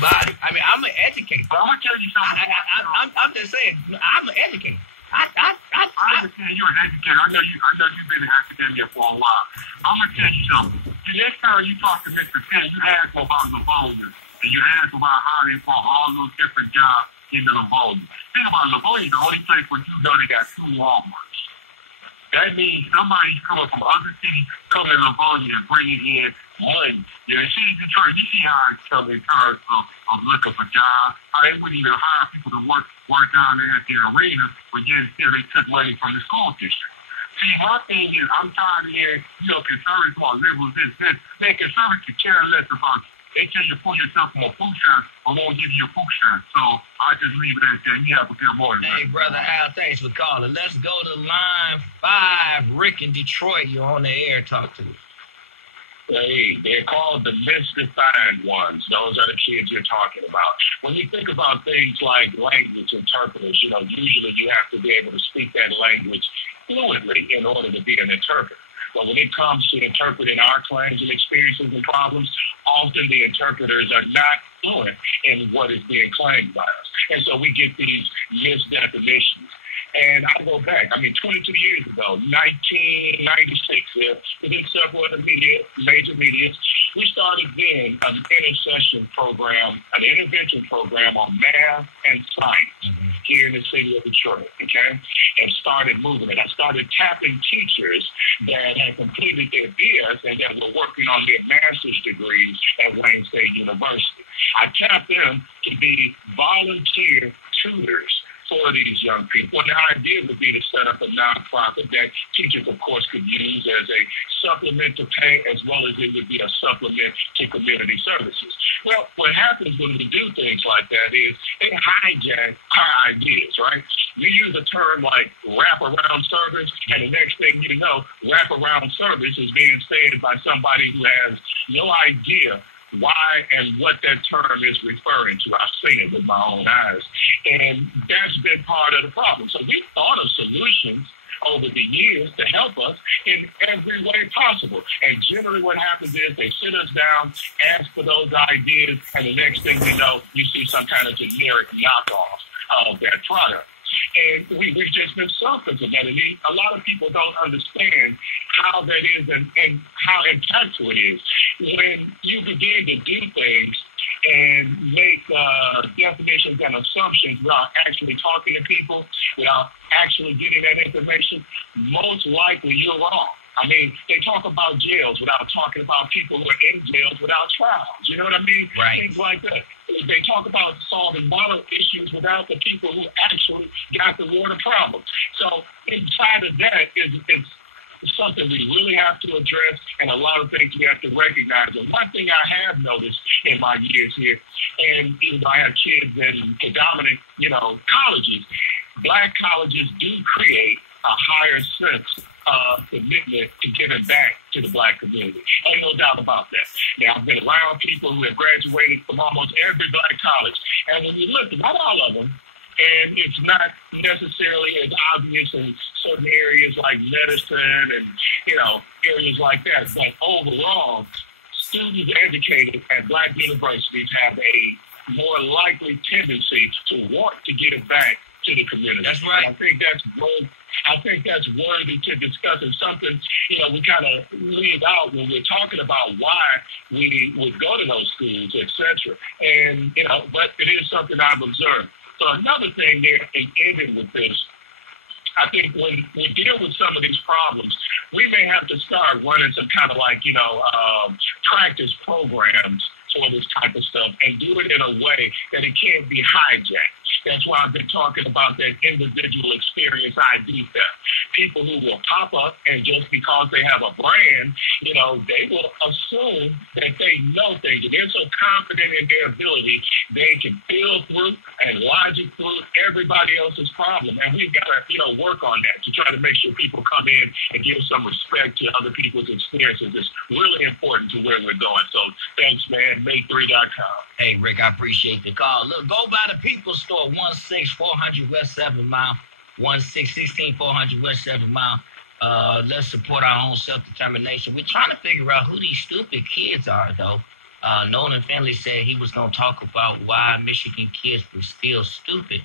Body. I mean, I'm an educator. But I'm gonna tell you something. I'm just saying, I'm an educator. I understand you're an educator. I know you've been in academia for a while. I'm gonna tell you something. The next time you talk to Mr. Penn, you ask him about Livonia, and you ask him about how they brought all those different jobs into Livonia. Think about Livonia, the only place where you know they got 2 Walmarts. That means somebody's coming from other cities, coming to Livonia and bringing in money. You know, see Detroit, you see how it's coming in terms of looking for jobs. How they wouldn't even hire people to work down there at the arena, but yet still they took money from the school district. See, my thing is, I'm tired of hearing, conservatives or liberals this. Man, conservatives could care less about you. They tell you to pull yourself from a food stamp, or won't give you a food stamp. So I just leave it at that. You have a good morning. Hey, brother Al, thanks for calling. Let's go to line 5. Rick in Detroit, you're on the air. Talk to me. Hey, they're called the misdefined ones. Those are the kids you're talking about. When you think about things like language interpreters, usually you have to be able to speak that language fluently in order to be an interpreter. But when it comes to interpreting our claims and experiences and problems, often the interpreters are not fluent in what is being claimed by us. And so we get these misdefinitions. And I go back, 22 years ago, 1996, within several of the major media, we started then an intervention program on math and science here in the city of Detroit, okay? And started moving it. I started tapping teachers that had completed their BS and that were working on their master's degrees at Wayne State University. I tapped them to be volunteer tutors for these young people. And the idea would be to set up a nonprofit that teachers, of course, could use as a supplement to pay, as well as it would be a supplement to community services. Well, what happens when we do things like that is they hijack our ideas, right? We use a term like wraparound service, and the next thing you know, wraparound service is being said by somebody who has no idea why and what that term is referring to. I've seen it with my own eyes. And that's been part of the problem. So we thought of solutions over the years to help us in every way possible. And generally what happens is they sit us down, ask for those ideas, and the next thing you know, you see some kind of generic knockoff of that product. And we've just been suffering from that. And a lot of people don't understand how that is and how impactful it is. When you begin to do things and make definitions and assumptions without actually talking to people, without actually getting that information, most likely you're wrong. They talk about jails without talking about people who are in jails without trials. You know what I mean? Right. Things like that. They talk about solving water issues without the people who actually got the water problem. So inside of that is something we really have to address, and a lot of things we have to recognize. And one thing I have noticed in my years here, and even though I have kids in predominant, colleges, Black colleges do create a higher sense of commitment to giving back to the Black community. Ain't no doubt about that. Now, I've been around people who have graduated from almost every Black college, and when you look, not all of them, and it's not necessarily as obvious in certain areas like medicine and, areas like that. But overall, students educated at Black universities have a more likely tendency to want to give back to the community. That's right. I think that's worthy to discuss, and something, we kind of leave out when we're talking about why we would go to those schools, etc. And, but it is something I've observed. So another thing there, in ending with this, I think when we deal with some of these problems, we may have to start running some kind of practice programs for this type of stuff and do it in a way that it can't be hijacked. That's why I've been talking about that individual experience ID theft. People who will pop up, and just because they have a brand, they will assume that they know things. And they're so confident in their ability, they can build through and logic through everybody else's problem. And we've got to, work on that to try to make sure people come in and give some respect to other people's experiences. It's really important to where we're going. So thanks, man. Make3.com. Hey, Rick, I appreciate the call. Look, go by the People's Store, 16400 West 7 Mile, 1616400 West 7 Mile. Let's support our own self-determination. We're trying to figure out who these stupid kids are, though. Nolan Finley said he was going to talk about why Michigan kids were still stupid.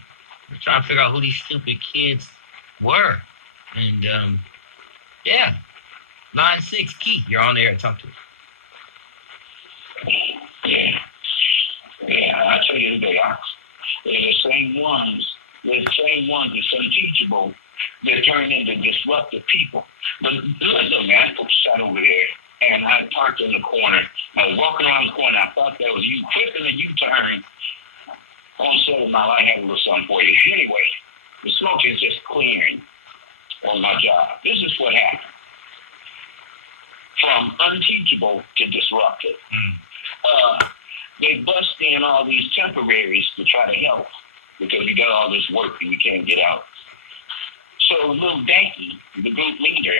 We're trying to figure out who these stupid kids were. And, yeah. Line 6, Keith, you're on there. Talk to us. Yeah, I tell you today, they're the same ones that's unteachable that turn into disruptive people. But look, man, I sat over there and I parked in the corner. I was walking around the corner. I thought that was you. Quick in a U-turn. On set of my life, I had a little something for you. Anyway, the smoke is just clearing on my job. This is what happened. From unteachable to disruptive. They bust in all these temporaries to try to help because we got all this work and we can't get out. So little Becky, the group leader,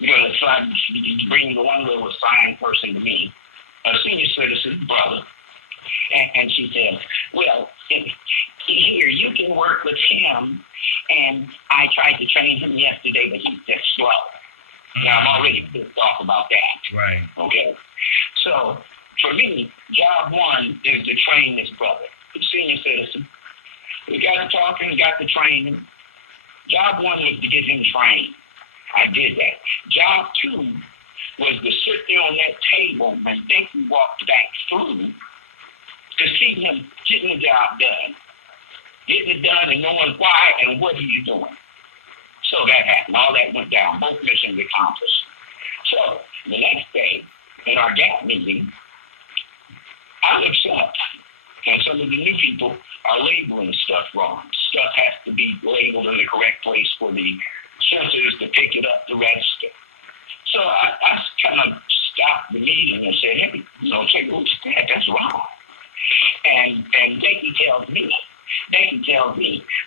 we're going to try to bring the one little assigned person to me, a senior citizen brother. And she said, well, here, you can work with him. And I tried to train him yesterday, but he's just slow. Now, I'm already pissed off about that. Right. Okay. So, for me, job one is to train this brother, the senior citizen. We got to talking, got to training. Job one was to get him trained. I did that. Job two was to sit there on that table when Dinky walked back through to see him getting the job done. Getting it done and knowing why and what he's doing. So that happened. All that went down. Both missions accomplished. So the next day, in our GAP meeting, I looked up, and some of the new people are labeling stuff wrong. Stuff has to be labeled in the correct place for the sensors to pick it up to register. So I kind of stopped the meeting and said, hey, take a look at that. That's wrong. And Becky tells me,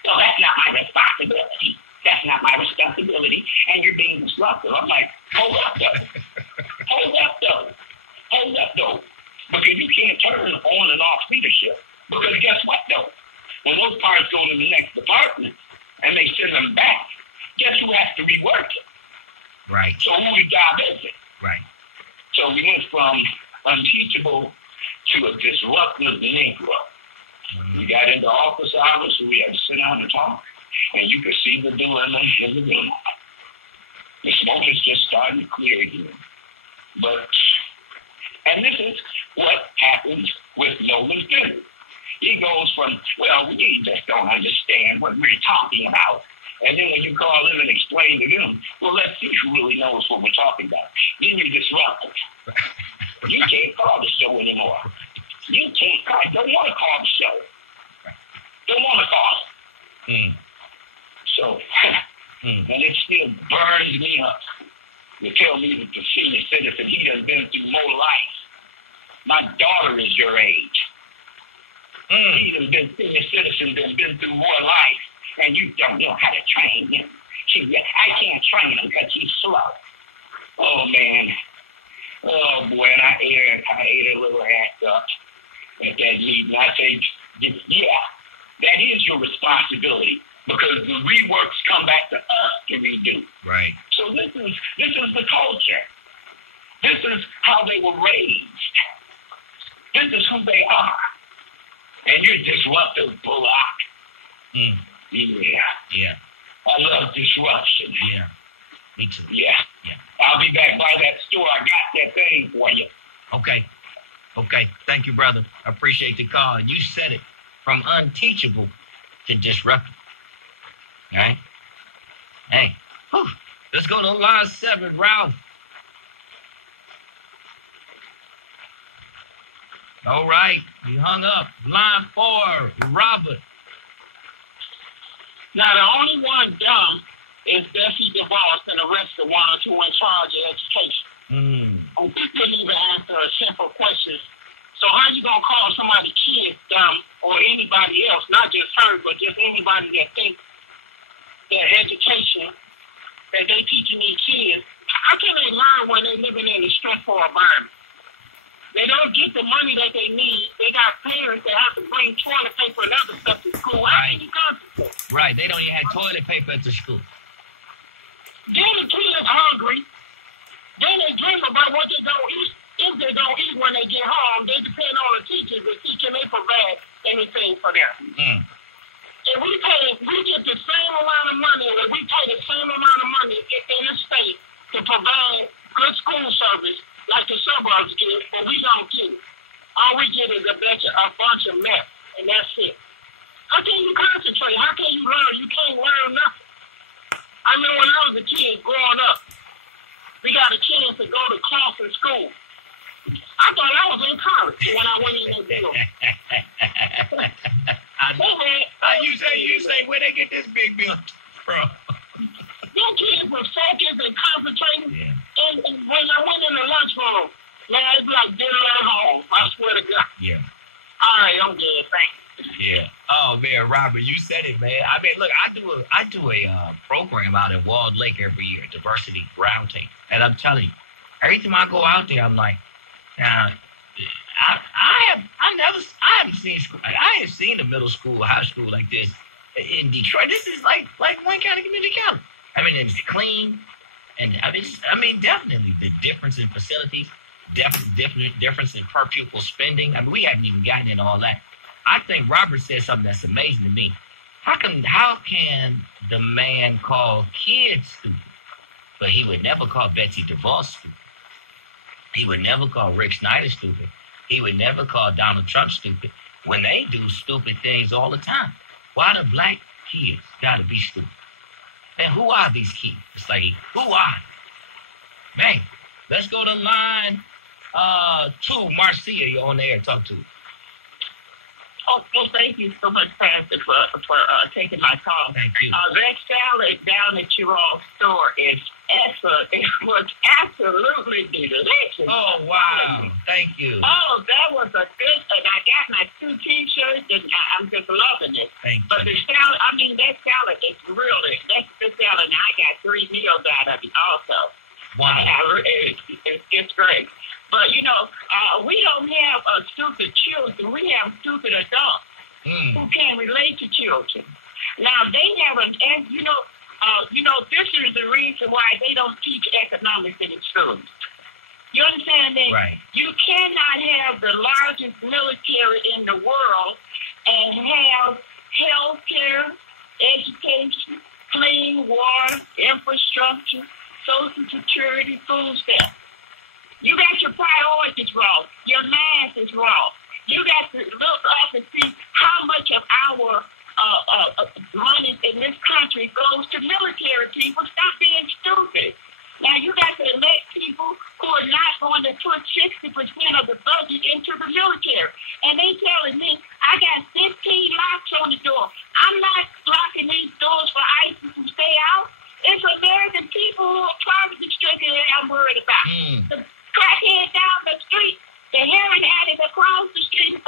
well, that's not my responsibility. That's not my responsibility, and you're being disruptive. I'm like, hold up, though. Because you can't turn on and off leadership. Because guess what, though? When those parts go to the next department and they send them back, guess who has to rework it? Right. So whose job is it? Right. So we went from unteachable to a disruptive Negro. We got into office hours, so we had to sit down and talk. And you could see the dilemma in the room. The smoke is just starting to clear again. And this is what happens with Nolan Finley. He goes from, well, we just don't understand what we're talking about. And then when you call him and explain to them, well, let's see who really knows what we're talking about. Then you're disruptive. You can't call the show anymore. You can't call. Don't want to call the show. Don't want to call it. So, and it still burns me up to tell me that the senior citizen, he has been through more life. My daughter is your age. He's been senior citizen, been through more life, and you don't know how to train him. I can't train him because he's slow. Oh, man. Oh, boy, and I ate a little ass up at that meeting. I say, yeah, that is your responsibility. Because the reworks come back to us to redo. Right. So this is the culture. This is how they were raised. This is who they are. And you're disruptive, Bullock. Yeah. I love disruption. Yeah. Me too. Yeah. I'll be back by that store. I got that thing for you. Okay. Thank you, brother. I appreciate the call. And you said it. From unteachable to disruptive. All right? Hey. Whew. Let's go to line 7, Ralph. All right. You hung up. Line 4, Robert. Now, the only one dumb is Bessie DeVos and the rest of the ones who were in charge of education. Who couldn't even answer a simple question. So how you going to call somebody kid dumb or anybody else, not just her, but just anybody that thinks that education that they teaching these kids, how can they learn when they're living in a stressful environment? They don't get the money that they need. They got parents that have to bring toilet paper and other stuff to school. How can you concentrate? Right. They don't even have toilet paper at the school. Then the kid is hungry. Then they dream about what they're going to eat. Is the they don't eat when they get home. They depend on the teachers. The teacher may provide anything for them. Mm. And we get the same amount of money, and we pay the same amount of money in the state to provide good school service like the suburbs get, but we don't get it. All we get is a bunch of mess, and that's it. How can you concentrate? How can you learn? You can't learn nothing. I know when I was a kid growing up, we got a chance to go to Clawson School. I thought I was in college when I went in that building. You say where they get this big building from? Your kids were focused and concentrating. Yeah. And when I went in the lunchroom, man, it's like dinner at home. I swear to God. Yeah. All right, I'm good. Thanks. Yeah. Oh man, Robert, you said it, man. I mean, look, I do a program out at Walled Lake every year, Diversity Roundtable, and I'm telling you, every time I go out there, I'm like, now, I haven't seen school. I ain't seen a middle school, high school like this in Detroit. This is like Wayne County Community College. I mean, it's clean, and I mean, definitely the difference in facilities, definitely difference in per pupil spending. I mean, we haven't even gotten into all that. I think Robert said something that's amazing to me. How can the man call kids stupid, but he would never call Betsy DeVos stupid? He would never call Rick Snyder stupid. He would never call Donald Trump stupid when they do stupid things all the time. Why do black kids got to be stupid? And who are these kids? It's like, who are they? Man, let's go to line 2. Marcia, you're on the air. Talk to. Oh, thank you so much, Pastor, for taking my call. Thank you. That salad down at your old store is excellent. It was absolutely delicious. Oh, wow. Thank you. Oh, that was a good, and I got my 2 T-shirts, and I'm just loving it. Thank But you. the salad, I mean, that salad is really, that's the salad, and I got 3 meals out of it also. Wonderful. It's great. But, you know, we don't have stupid children. We have stupid adults who can relate to children. Now, they have you know, this is the reason why they don't teach economics in the schools. You understand that? Right. You cannot have the largest military in the world and have health care, education, clean water, infrastructure, Social Security, food stamps. You got your priorities wrong. Your math is wrong. You got to look up and see how much of our money in this country goes to military people. Stop being stupid. Now, you got to elect people who are not going to put 60% of the budget into the military. And they telling me, I got 15 locks on the door. I'm not locking these doors for ISIS to stay out. It's American people who are poverty stricken that I'm worried about. The crackhead down the street, the heroin addict across the street.